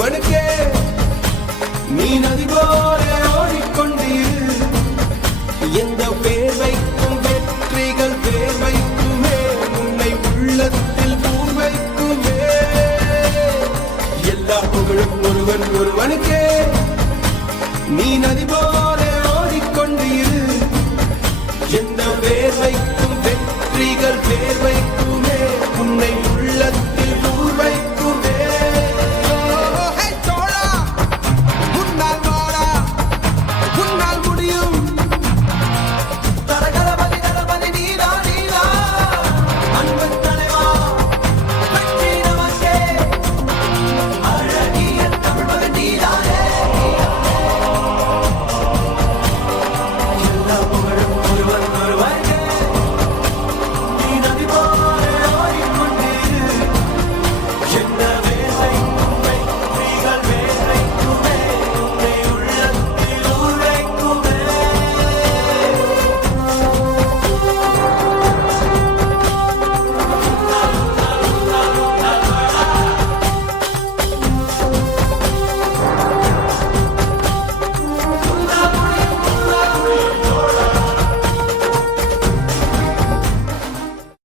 ஒருவனுக்கே நீ நதி போல ஓடிக்கொண்டீர். எந்த பேர் வைக்கும் வெற்றிகள் பேர் வைக்குமே, உன்னை உள்ளத்தில் பூர் வைக்குமே. எல்லா புகழும் ஒருவனுக்கே நீ நதி போல ஓடிக்கொண்டீர். எந்த பேர் வைக்கும் வெற்றிகள் பேர்